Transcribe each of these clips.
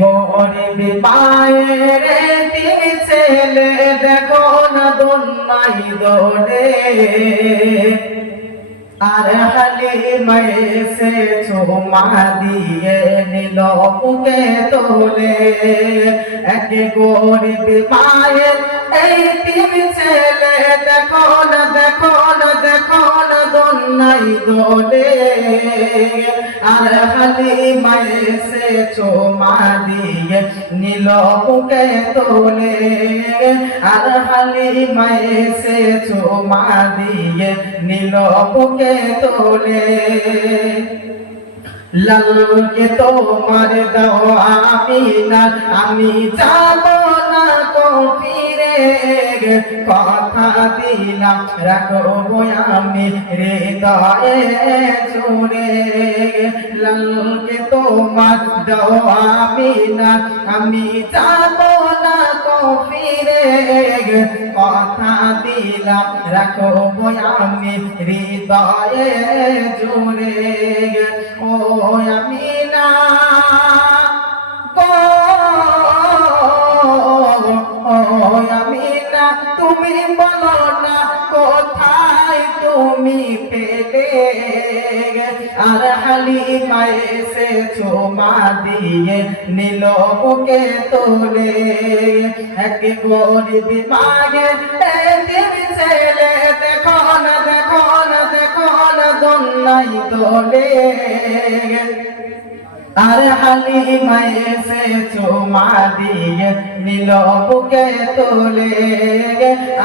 গরিব তিন ছেলে দেখো না দোনাই দোলে। আর হালি মায়েসে চুমা দিয়ে নিল বুকে তোলে। এক গরিব মায়ের এই তিন দোনাই দোলে আর হালি মায়েসে চুমা দিয়ে নিল বুকে তোলে। আর হালি মায়েসে চুমা দিয়ে নিল বুকে তোলে। লালকে তোমার দাও আমি না, আমি যাব না ফিরে কথা দিলাম রাখব আমি হৃদয়ে জুড়ে লালকে তোমার আমি না তো ফিরে। কথা দিলাম রাখব আমি হৃদয়ে জুড়ে ও তুমি পেলে আর হালি মায়ে ছোমা দিয়ে নিল বুকে তোলে। এক গরিব মাগে ছেলে, দেখো না দেখো না দেখো না দোলাই তোলে আর হালি মায়ে সে চুমা দিয়ে নিল বুকে তোলে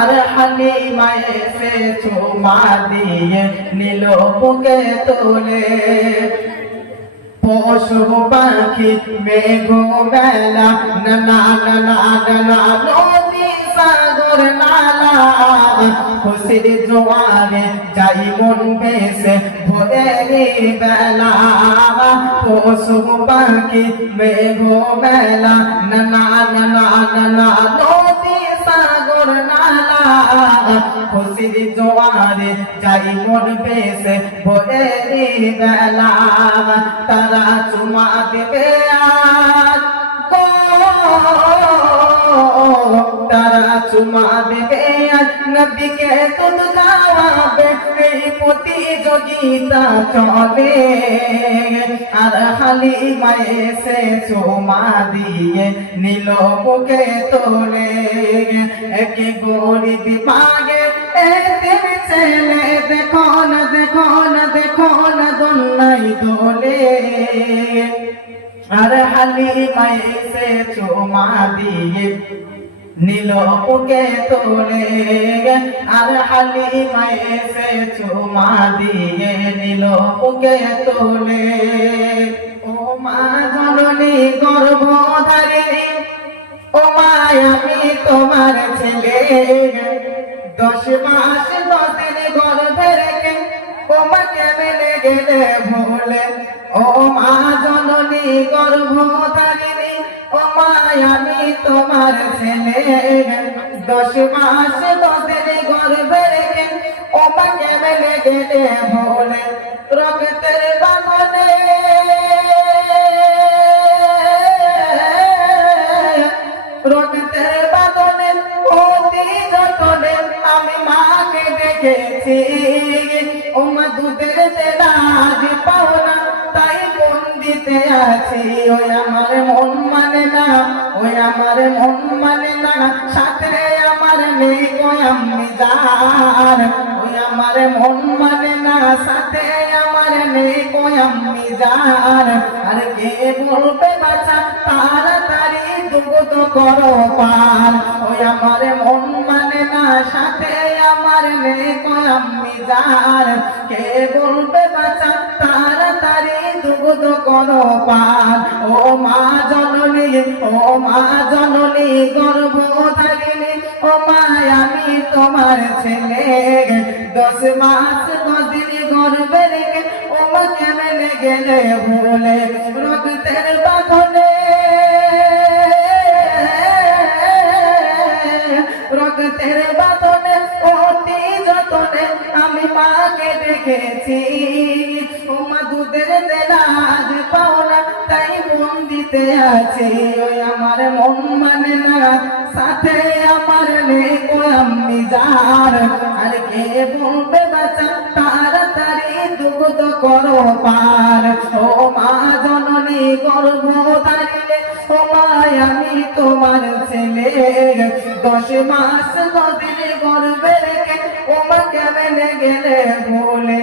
আর হালি মায়ে সে চুমা দিয়ে নিল বুকে তোলে পশু পাখি মেঘ বেলা নানা নানা নানা নদী সাগর নালা। খুশির জোয়ারে যাই মন বেসে, ভোরে বেলা পশু পাখি মেঘ বেলা। নানা নানা নানা নদী, সাগর, নালা। খুশির জোয়ারে যাই মন বেসে, ভোরে বেলা। তারা চুমা দেবে আর তারা চুমা দেবে আর নবীকে তুদ গাওয়াবে এই প্রতিযোগিতা চলে আর হালি মায়েসে চুমা দিয়ে নীল বুকে তোলে এক গরিব মাগে ছেলে দেখো না দেখো না দেখো না দোলাই দোলে আর হালি মাইসে চুমা দিয়ে নীল বুকে তোলে আর হালি মাইসে চুমা দিয়ে নীল বুকে তোলে। ও মা জননী গর্ভধারিণী ও মায় আমি তোমার ছেলে দশ মাস দশ দিন গর্ভে রেখে তোমাকে মেলে গেলে ভুলে। ও মা জননী গর্ভধারিণী ও আমি তোমার ছেলে দশ মাস দিন গর্ভে রেখে ওমাকে মেলে গেলে ভুলে রক্তের বাঁধনে। রক্তের বাঁধনে, অতি যতনে আমি মাকে দেখেছি দুধের তেলাজ পাওনা বন্দিতে আছি, ওই আমার মন মানে না, ওই আমার মন মানে না। সাথে আমার নেই ওই আমি যার। ওই আমার মন মানে না, সাথে আমার নেই ওই আমি যার। আর কে বলবে বাচ্চা তাড়াতাড়ি দুধ করো পার। ওই আমার মন মানে না, সাথে আমার নেই ওই আমি যার। কে বলবে দুধ করো পার ও মা জননী, ও মা জননী, গর্ভধারিণী, ও মা, আমি তোমার ছেলে। দশ মাস দশ দিন গর্ভে রেখে ও মা কেমনে গেলে ভুলে রক্তের বাঁধনে। রক্তের বাঁধনে অতি যতনে আমি মাকে দেখেছি ও মা দুধের দেলাজ পাওনা, তাই মন দিতে আছি ওই আমার মন মানে না। সাথে আমার নেই আমি যার, আর কে বলবে বাচ্চা তাড়াতাড়ি দুগ্ধ করো পার। ও মা জননী গর্ভ ধারিলে ও মায় আমি তোমার ছেলে। দশ মাস গদিন গর্বে রেখে, ও মা কেমনে গেলে বলে